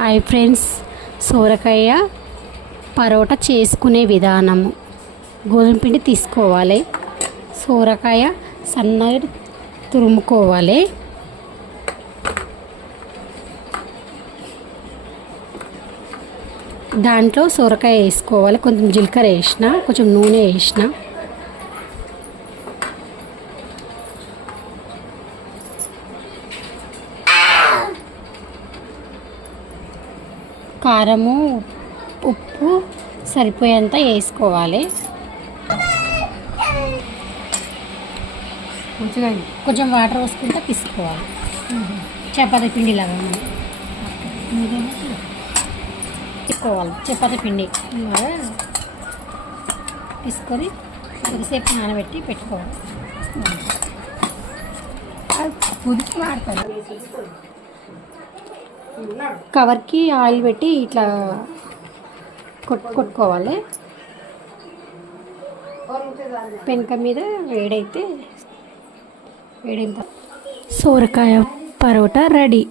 Hi friends, సోరకాయ పరోటా చేసుకునే విధానము. గోధుమ పిండి తీసుకోవాలి, సోరకాయ సన్నగా తురుముకోవాలి, దాంట్లో సోరకాయ వేసుకోవాలి, కొంచెం జీలకర్ర వేసిన, కొంచెం నూనె వేసిన, కారము ఉప్పు సరిపోయేంత వేసుకోవాలి. కొంచెం వాటర్ పోసుకుంటే పిసుకోవాలి, చపాతీ పిండి లాగా తీసుకోవాలి. చపాతీ పిండి తీసుకొని కొద్దిసేపు నానబెట్టి పెట్టుకోవాలి. పులుసు వాడతారు. కవర్కి ఆయిల్ పెట్టి ఇట్లా కొట్టుకోవాలి. పెంక మీద వేడైతే సోరకాయ పరోటా రెడీ.